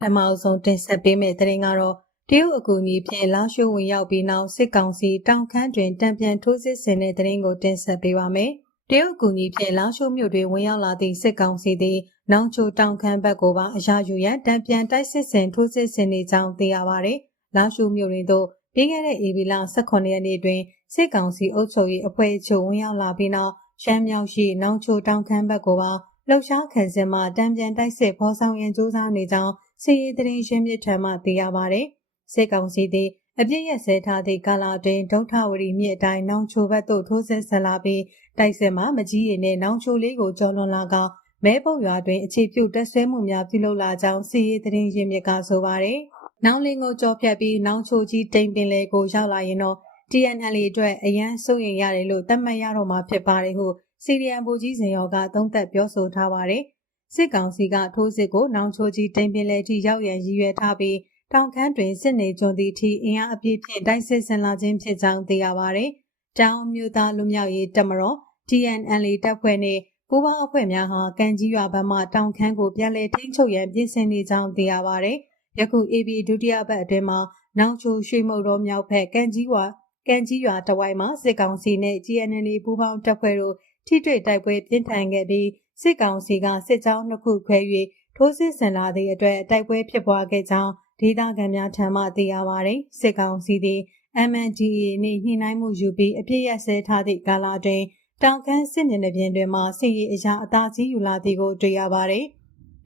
ပထမဆုံးတင်ဆက်ပေးမယ့်သတင်းကတော့တရုတ်အကူအညီဖြင့်လာရှိုးဝင်ရောက်ပြီးနောက်စစ်ကောင်စီတောင်ခမ်းတွင်တံပြန်ထိုးစစ်ဆင်တဲ့သတင်းကိုတင်ဆက်ပေးပါမယ်။တရုတ်အကူအညီဖြင့်လာရှိုးမြို့တွင်ဝင်ရောက်လာသည့်စစ်ကောင်စီသည်နောင်ချိုတောင်ခမ်းဘက်ကိုပါအရာယူရန်တံပြန်တိုက်စစ်ဆင်ထိုးစစ်ဆင်နေကြောင်းသိရပါသည်။လာရှိုးမြို့တွင်သို့ပြီးခဲ့တဲ့ဧပြီလ18ရက်နေ့တွင်စစ်ကောင်စီအုပ်ချုပ်ရေးအဖွဲ့အချုပ်ဝင်ရောက်လာပြီးနောက်ရှမ်းမြောက်ရှိနောင်ချိုတောင်ခမ်းဘက်ကိုပါလှုပ်ရှားခံစင်မှတံပြန်တိုက်စစ်ဖော်ဆောင်ရန်စ조사နေကြောင်း စီရေးသတင်းရှင်းပြထံမှသိရပါသည်။စစ်ကောင်စီသည်အပြစ်ရစဲထားသည့်ကာလအတွင်းဒုထဝရီမြစ်အတိုင်းနောင်ချိုဘက်သို့ထိုးစစ်ဆင်လာပြီးတိုက်စစ်မှမကြီးရည်နှင့်နောင်ချိုလေးကိုကျော်လွန်လာကမဲပုတ်ရွာတွင်အခြေပြုတက်ဆွဲမှုများပြုလုပ်လာကြောင်းစီရေးသတင်းရင်းမြစ်ကဆိုပါရယ်။နောင်လင်းကိုကြောဖြတ်ပြီးနောင်ချိုကြီးတိမ်ပင်လေကိုရောက်လာရင်တော့ TNL အတွက်အရန်စိုးရင်ရတယ်လို့သတ်မှတ်ရတော့မှာဖြစ်ပါတယ်ဟုစီရီယန်ဘူကြီးစင်ရောကသုံးသက်ပြောဆိုထားပါတယ်။ စစ်ကောင်စီကထိုးစစ်ကိုနောင်ချိုကြီးတိမ်ပင်လေထိရောက်ရန်ရည်ရွယ်ထားပြီးတောင်ခမ်းတွင်စစ်နေကြုံသည့်ထိအင်အားအပြည့်ဖြင့်တိုက်စစ်ဆင်လာခြင်းဖြစ်ကြောင်းသိရပါတယ်။တောင်မြို့သားလူမျိုးရေးတမတော် TNL တပ်ဖွဲ့နှင့်ပူးပေါင်းအဖွဲ့များဟာကန်ကြီးရွာဘက်မှတောင်ခမ်းကိုပြန်လည်ထိန်းချုပ်ရန်ပြင်ဆင်နေကြောင်းသိရပါတယ်။ယခု AB ဒုတိယဘက်အတွင်းမှာနောင်ချိုရွှေမုတ်တော်မြောက်ဘက်ကန်ကြီးရွာကန်ကြီးရွာတဝိုက်မှာစစ်ကောင်စီနဲ့ GNL ပူးပေါင်းတပ်ဖွဲ့တို့ထိတွေ့တိုက်ပွဲပြင်းထန်ခဲ့ပြီး စစ်ကောင်စီကစစ်ကြောင်းနှစ်ခုခွဲ၍ထိုးစစ်ဆင်လာသည့်အတွက်တိုက်ပွဲဖြစ်ပွားခဲ့ကြောင်းဒေသခံများထံမှသိရပါသည်စစ်ကောင်စီသည် MNDAA နှင့်ညှိနှိုင်းမှုယူပြီးအပြစ်ရစဲထားသည့်ကာလတွင်တောင်ကန်းစစ်မျက်နှာပြင်တွင်မှစစ်ရေးအရာအသာကြီးယူလာသည်ကိုတွေ့ရပါသည်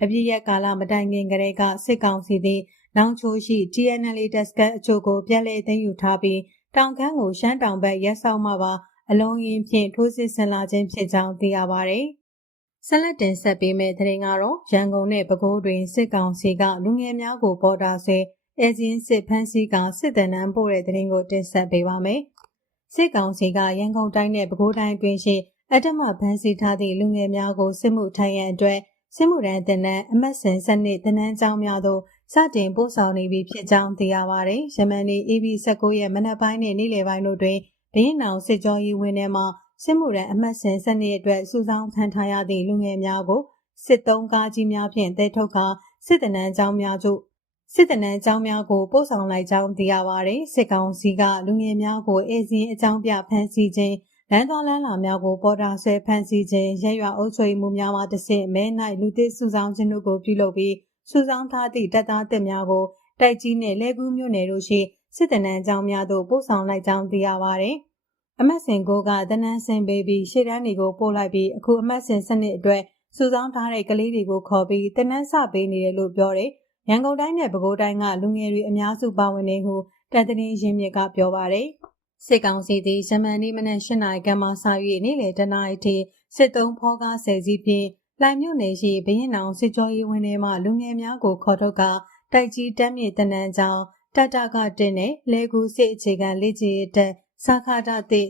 အပြစ်ရကာလမတိုင်ခင်ကတည်းကစစ်ကောင်စီသည်နောင်ချိုရှိ TNL တက်စကန်အချို့ကိုပြန်လည်သိမ်းယူထားပြီးတောင်ကန်းကိုရှမ်းတောင်ဘက်ရက်ဆောင်မှပါအလုံးရင်းဖြင့်ထိုးစစ်ဆင်လာခြင်းဖြစ်ကြောင်းသိရပါသည် ဆက်လက်တင်ဆက်ပေးမယ့်သတင်းကတော့ရန်ကုန်နဲ့ပဲခူးတွင်စစ်ကောင်စီကလူငယ်များကိုပေါ်တာဆွဲအဲဇင်းစစ်ဖမ်းဆီးကစစ်တမ်းနှံပို့တဲ့သတင်းကိုတင်ဆက်ပေးပါမယ်။စစ်ကောင်စီကရန်ကုန်တိုင်းနဲ့ပဲခူးတိုင်းတွင်ရှိအတ္တမဖမ်းဆီးထားသည့်လူငယ်များကိုစစ်မှုထိုင်ရန်အတွက်စစ်မှုရန်တင်နန်းအမတ်စင်စနစ်တင်နန်းကျောင်းများသို့စတင်ပို့ဆောင်နေပြီဖြစ်ကြောင်းသိရပါတယ်။ယမန်နေ့ AB19 ရဲ့မနက်ပိုင်းနဲ့နေ့လယ်ပိုင်းတို့တွင်ဘင်းနောင်စစ်ကြောရေးဝင်းထဲမှာ စစ်မှုရန်အမတ်စင်စနစ်အတွက်စုဆောင်းဖန်ထားရသည့်လူငယ်များကိုစစ်သုံးကားကြီးများဖြင့်တဲထုတ်ခါစစ်တနန်းကျောင်းများသို့စစ်တနန်းကျောင်းများကိုပို့ဆောင်လိုက်ကြောင်းသိရပါတယ်စစ်ကောင်စီကလူငယ်များကိုအေးစင်းအကြောင်းပြဖမ်းဆီးခြင်းလမ်းသွားလမ်းလာများကိုပေါ်တာဆွဲဖမ်းဆီးခြင်းရဲရွာအုပ်ချုပ်မှုများမှတဆင့်မဲနိုင်လူသစ်စုဆောင်ခြင်းတို့ကိုပြုလုပ်ပြီးစုဆောင်ထားသည့်တပ်သားတပ်များကိုတိုက်ကြီးနှင့်လဲကူးမြို့နယ်တို့ရှိစစ်တနန်းကျောင်းများသို့ပို့ဆောင်လိုက်ကြောင်းသိရပါတယ် အမတ်စင်ကိုကတနန်းစင်ပေးပြီးရှေ့တန်းတွေကိုပို့လိုက်ပြီးအခုအမတ်စင်စနစ်အတွက်စုဆောင်းထားတဲ့ကလေးတွေကိုခေါ်ပြီးတနန်းစပေးနေတယ်လို့ပြောတယ်။ရန်ကုန်တိုင်းနဲ့ပဲခူးတိုင်းကလူငယ်တွေအများစုပါဝင်နေဟုတပ်သတင်းရင်းမြစ်ကပြောပါတယ်။စစ်ကောင်စီသည်ဂျမန်နေ့မနက်၈နာရီကမှစ၍နေ့လယ်တနာရီထိစစ်သုံးဖောကားဆယ်စီးဖြင့်လှိုင်မြို့နယ်ရှိဘရင်နောင်စစ်ကြောရေးဝင်းထဲမှလူငယ်များကိုခေါ်ထုတ်ကတိုက်ကြီးတမ်းမြေတနန်းကြောင်တတကတင်နဲ့လေကူစစ်အခြေခံလေ့ကျင့်ရေးတက် စာခတာတိ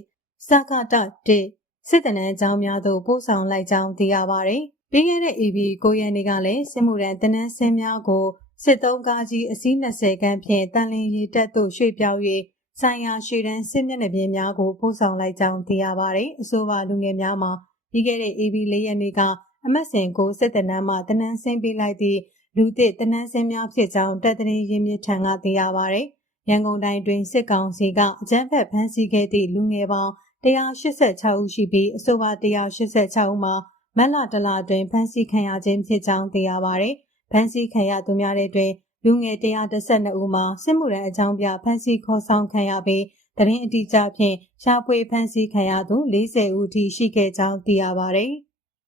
စကတတိစစ်တနန်းကျောင်းများသို့ပို့ဆောင်လိုက်ကြောင်းသိရပါတယ်။ပြီးခဲ့တဲ့ EB ကိုရန်နေကလည်းစစ်မှုရန်တနန်းစင်းများကိုစစ်သုံးကားကြီးအစီး20ခန်းဖြင့်တန်လင်းရီတက်သို့ရွှေ့ပြောင်း၍ဆိုင်ရာရွှေတန်းစစ်မျက်နှာပြင်များကိုပို့ဆောင်လိုက်ကြောင်းသိရပါတယ်။အဆိုပါလူငယ်များမှာပြီးခဲ့တဲ့ EB ၄ရက်နေ့ကအမတ်စင်ကိုစစ်တနန်းမှတနန်းစင်းပေးလိုက်သည့်လူသစ်တနန်းစင်းများဖြစ်ကြောင်းတပ်သတင်းရင်းမြစ်ထံကသိရပါတယ်။ ရန်ကုန်တိုင်းတွင်စစ်ကောင်စီကအကြမ်းဖက်ဖမ်းဆီးခဲ့သည့်လူငယ်ပေါင်း186ဦးရှိပြီးအဆိုပါ186ဦးမှာမက်လာတလအတွင်းဖမ်းဆီးခံရခြင်းဖြစ်ကြောင်းသိရပါတယ်။ဖမ်းဆီးခံရသူများတဲ့တွင်လူငယ်112ဦးမှာစစ်မှုရန်အကြောင်းပြဖမ်းဆီးခေါ်ဆောင်ခံရပြီးတရင်အတိအကျဖြင့်ရှားဖွေဖမ်းဆီးခံရသူ40ဦးထိရှိခဲ့ကြောင်းသိရပါတယ်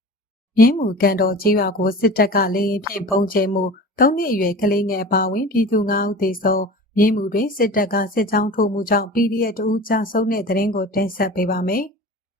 ။မြင်းမူကန်တော်ကြီးရွာကိုစစ်တပ်ကလေရင်ဖြင့်ပုံကျဲမှုသုံးနှစ်အရွယ်ကလေးငယ်အပါအဝင်ပြည်သူ9ဦးသေဆုံး မြင်းမူတွင်စစ်တပ်ကစစ်ကြောင်းထိုးမှုကြောင့် PDF တဦးကြာဆုံးတဲ့တဲ့ရင်ကိုတင်ဆက်ပေးပါမယ်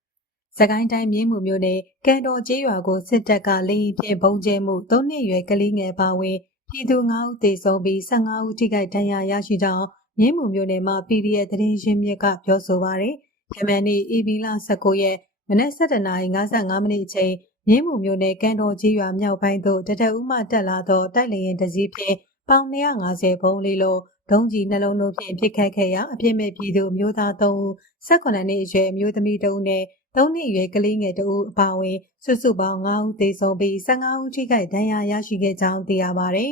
။စကိုင်းတိုင်းမြင်းမူမြို့နယ်ကံတော်ကျေးရွာကိုစစ်တပ်ကလေရင်ဖြင့်ပုံကျဲမှုသုံးနှစ်အရွယ်ကလေးငယ်ပါဝင်ပြည်သူ9ဦးသေဆုံးပြီး15ဦးထိခိုက်ဒဏ်ရာရရှိကြောင်းမြင်းမူမြို့နယ်မှာ PDF သတင်းရင်းမြစ်ကပြောဆိုပါရယ်။ယမန်နေ့ EB လ19ရက်မနက်7:55မိနစ်အချိန်မြင်းမူမြို့နယ်ကံတော်ကြီးရွာမြောက်ပိုင်းသို့တတအူးမှတက်လာသောတိုက်လေရင်တစည်းဖြင့်ပေါင်250ဘုံလေးလုံး ဒုံးကြီးနှလုံးတို့ဖြင့်ပြစ်ခတ်ခဲ့ရာအပြစ်မဲ့ပြည်သူမျိုးသား3ဦး18နှစ်အရွယ်အမျိုးသမီး2ဦးနဲ့3နှစ်အရွယ်ကလေးငယ်2ဦးအပါအဝင်စုစုပေါင်း9ဦးသေဆုံးပြီး15ဦးထိခိုက်ဒဏ်ရာရရှိခဲ့ကြောင်းသိရပါဗျ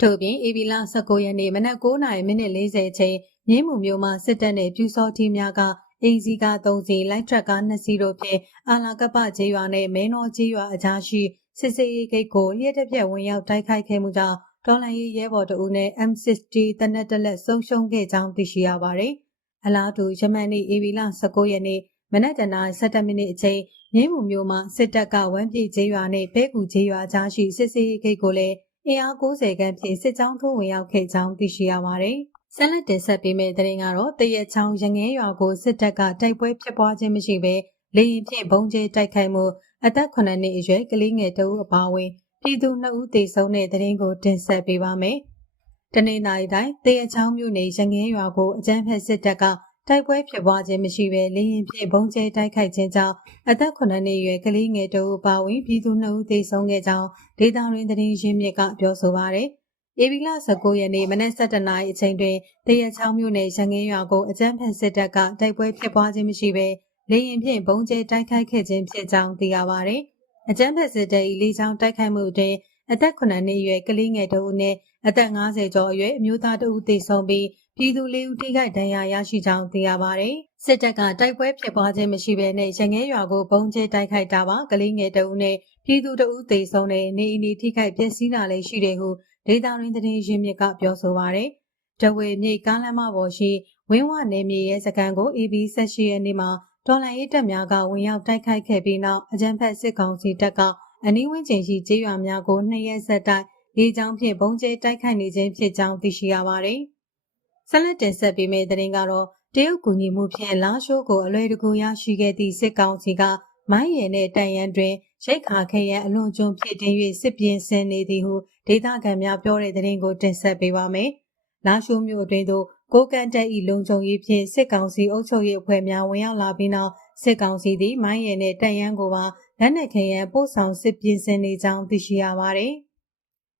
ထို့ပြင်ဧပြီလ19ရက်နေ့မနက်9:40မိနစ်40အချိန်မြင်းမှုမျိုးမှစစ်တပ်နှင့်ပြူစောတီများကအင်စီကား3စီးလိုက်ထရက်ကား2စီးတို့ဖြင့်အာလာကပ္ပကျေးရွာနှင့်မဲနောကျေးရွာအကြားရှိစစ်စေးရေးဂိတ်ကိုလျှက်တစ်ပြက်ဝင်ရောက်တိုက်ခိုက်ခဲ့မှုကြောင့် တော်လိုင်းရေးရဲဘော်တအုပ်နဲ့ M60 တနက်တလက်ဆုံးရှုံးခဲ့ကြောင်းသိရှိရပါသည်။အလားတူယမန်နေ့ဧပြီလ19ရက်နေ့မနက်တနာ17မိနစ်အချိန်မြင်းမှုမျိုးမှစစ်တပ်ကဝမ်းပြေကျေးရွာနှင့်ဘဲကူကျေးရွာကြားရှိစစ်စေးရေးဂိတ်ကိုလည်းအင်အား90ခန့်ဖြင့်စစ်ကြောင်းထိုးဝင်ရောက်ခဲ့ကြောင်းသိရှိရပါတယ်။ဆက်လက်တင်ဆက်ပေးမယ့်သတင်းကတော့တရက်ချောင်းရငဲရွာကိုစစ်တပ်ကတိုက်ပွဲဖြစ်ပွားခြင်းမရှိဘဲလေရင်ဖြင့်ဘုံကျဲတိုက်ခိုက်မှုအသက်9နှစ်အရွယ်ကလေးငယ်တဦးအပါအဝင် ပြည်သူ2ဦးသေဆုံးတဲ့သတင်းကိုတင်ဆက်ပေးပါမယ်။တနေ့နိုင်တိုင်းတရက်ချောင်းမြို့နယ်ရငဲရွာကိုအကြမ်းဖက်စစ်တပ်ကတိုက်ပွဲဖြစ်ပွားခြင်းမရှိဘဲလေရင်ဖြင့်ဘုံကျဲတိုက်ခိုက်ခြင်းကြောင့်အသက်9နှစ်အရွယ်ကလေးငယ်တဦးပါဝင်ပြည်သူ2ဦးသေဆုံးခဲ့ကြောင်းဒေသရင်းသတင်းရင်းမြစ်ကပြောဆိုပါရယ်။ဧပြီလ19ရက်နေ့မနက်7:00နာရီအချိန်တွင်တရချောင်းမြို့နယ်ရငင်းရွာကိုအကြမ်းဖက်စစ်တပ်ကတိုက်ပွဲဖြစ်ပွားခြင်းမရှိဘဲလေရင်ဖြင့်ဘုံကျဲတိုက်ခိုက်ခဲ့ခြင်းဖြစ်ကြောင်းသိရပါရယ်။ အကြမ်းဖက်စစ်တပ်၏လေကြောင်းတိုက်ခိုက်မှုတွင်အသက်9နှစ်အရွယ်ကလေးငယ်တဦးနှင့်အသက်50ကျော်အရွယ်အမျိုးသားတဦးသေဆုံးပြီးပြည်သူလေးဦးထိခိုက်ဒဏ်ရာရရှိကြောင်းသိရပါတယ်။စစ်တပ်ကတိုက်ပွဲဖြစ်ပွားခြင်းမရှိဘဲနဲ့ရငဲရွာကိုဘုံကျဲတိုက်ခိုက်တာပါကလေးငယ်တဦးနဲ့ပြည်သူတဦးသေဆုံးတဲ့နေအီနီထိခိုက်ပျက်စီးတာလည်းရှိတယ်ဟုဒေတာရင်းသတင်းရင်းမြစ်ကပြောဆိုပါတယ်။တဝေမြိတ်ကားလမ်းမပေါ်ရှိဝင်းဝနယ်မြေရဲစခန်းကို AB 18ရက်နေ့မှာ ဒေါ်လာရေးတပ်များကဝင်ရောက်တိုက်ခိုက်ခဲ့ပြီးနောက်အကြမ်းဖက်စစ်ကောင်စီတပ်ကအနီးဝန်းကျင်ရှိကျေးရွာများကိုနှစ်ရက်ဆက်တိုက်လေကြောင်းဖြင့်ဘုံကျဲတိုက်ခိုက်နေခြင်းဖြစ်ကြောင်းသိရှိရပါတယ်။ဆက်လက်တင်ဆက်ပေးမယ့်သတင်းကတော့တရုတ်ကူညီမှုဖြင့်လာရှိုးကိုအလွယ်တကူရရှိခဲ့သည့်စစ်ကောင်စီကမိုင်းရဲနဲ့တန်ရန်တွင်ရိတ်ခါခဲရန်အလွန်ကျွံဖြစ်တင်၍စစ်ပြင်းဆင်နေသည်ဟုဒေသခံများပြောတဲ့သတင်းကိုတင်ဆက်ပေးပါမယ်။လာရှိုးမြို့အတွင်းသို့ ကိုကန်တက်ဤလုံခြုံရေးဖြင့်စစ်ကောင်စီအုပ်ချုပ်ရေးအဖွဲ့များဝင်ရောက်လာပြီးနောက်စစ်ကောင်စီသည်မိုင်းရဲနဲ့တန်ရန်ကိုပါလက်နက်ခဲရန်ပို့ဆောင်စစ်ပြင်ဆင်နေကြောင်းသိရှိရပါတယ်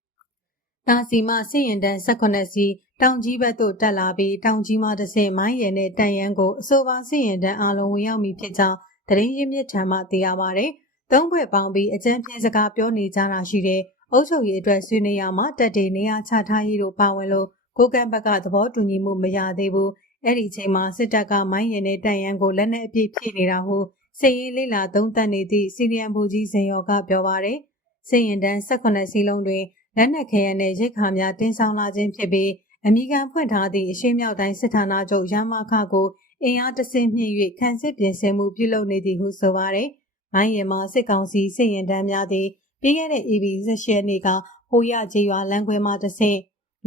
။တာစီမစစ်ရင်တန်း18စီတောင်ကြီးဘက်သို့တက်လာပြီးတောင်ကြီးမှတဆင့်မိုင်းရဲနဲ့တန်ရန်ကိုအဆိုပါစစ်ရင်တန်းအလုံးဝင်ရောက်မိဖြစ်ကြောင်းသတင်းရင်းမြစ်ထံမှသိရပါတယ်။သုံးဘွဲ့ပေါင်းပြီးအကြမ်းဖျင်းစကားပြောနေကြတာရှိတဲ့အုပ်ချုပ်ရေးအတွက်ဆွေးနွေးရမှာတက်တေနေရာချထားရေးတို့ပါဝင်လို့ ကိုကန့်ဘက်ကသဘောတူညီမှုမရသေးဘူး။အဲ့ဒီချိန်မှာစစ်တပ်ကမိုင်းရင်နဲ့တန်ရန်ကိုလက်နက်အပြည့်ဖြည့်နေတာဟုစည်ရင်လေးလာသုံးသပ်နေသည့်စီရီယံဘူကြီးဇင်ရော်ကပြောပါရယ်။စည်ရင်တန်း18စီးလုံးတွင်လက်နက်ခဲယမ်းနဲ့ရိတ်ခါများတင်းဆောင်လာခြင်းဖြစ်ပြီးအမိခံဖွင့်ထားသည့်အရှေ့မြောက်တိုင်းစစ်ဌာနချုပ်ရမခကိုအင်အားတဆင့်မြင့်၍ခန့်စစ်ပြင်ဆင်မှုပြုလုပ်နေသည်ဟုဆိုပါရယ်။မိုင်းရင်မှာစစ်ကောင်စီစစ်ရင်တန်းများသည်ပြီးခဲ့တဲ့ EB 18ရက်နေ့ကဟိုရကျေးရွာလမ်းခွဲမှတဆင့်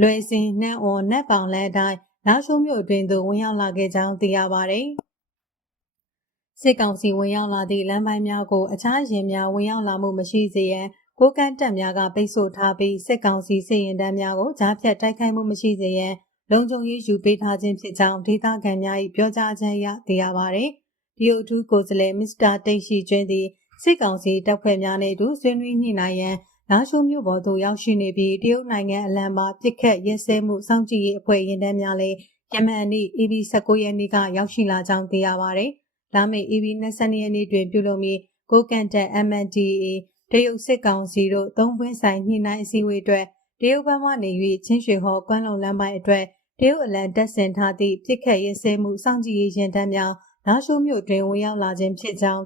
လွယ်စင်နှံ့អွန်နက်ပောင်လန်းအတိုင်းလာရှိုးမြို့အတွင်းသို့ဝင်ရောက်လာခဲ့ကြောင်းသိရပါသည်။စစ်ကောင်စီဝင်ရောက်လာသည့်လမ်းပိုင်းများကိုအခြားရင်များဝင်ရောက်လာမှုမရှိစေရန်ကိုကန့်တက်များကပိတ်ဆို့ထားပြီးစစ်ကောင်စီစစ်ရင်တန်းများကိုကြားဖြတ်တိုက်ခိုက်မှုမရှိစေရန်လုံခြုံရေးယူပေးထားခြင်းဖြစ်ကြောင်းဒေသခံများ၏ပြောကြားချက်အရသိရပါသည်။ဒီအထူးကိုယ်စားလှယ်မစ္စတာတိတ်ရှိကျွင်းသည်စစ်ကောင်စီတပ်ဖွဲ့များနဲ့အတူဆွေးနွေးညှိနှိုင်းရန် လာရှိုးမြို့ပေါ်သို့ရောက်ရှိနေပြီးတရုတ်နိုင်ငံအလံမှာပြစ်ခတ်ရဲစဲမှုစောင့်ကြည့်ရေးအဖွဲ့ရင်တန်းများလည်းယမန်နေ့ EB 19ရက်နေ့ကရောက်ရှိလာကြောင်းသိရပါဗျ။လာမယ့် EB 22ရက်နေ့တွင်ပြုလုပ်မည့်ကိုကန်တက် MNDA တရုတ်စစ်ကောင်စီတို့သုံးပွင့်ဆိုင်ညှိနှိုင်းအစည်းအဝေးအတွက်တရုတ်ဘက်မှနေ၍ချင်းရွှေဟော်ကွမ်းလုံလမ်းပိုင်းအတွက်တရုတ်အလံတက်ဆင်ထားသည့်ပြစ်ခတ်ရဲစဲမှုစောင့်ကြည့်ရေးရင်တန်းများလာရှိုးမြို့တွင်ဝင်ရောက်လာခြင်းဖြစ်ကြောင်း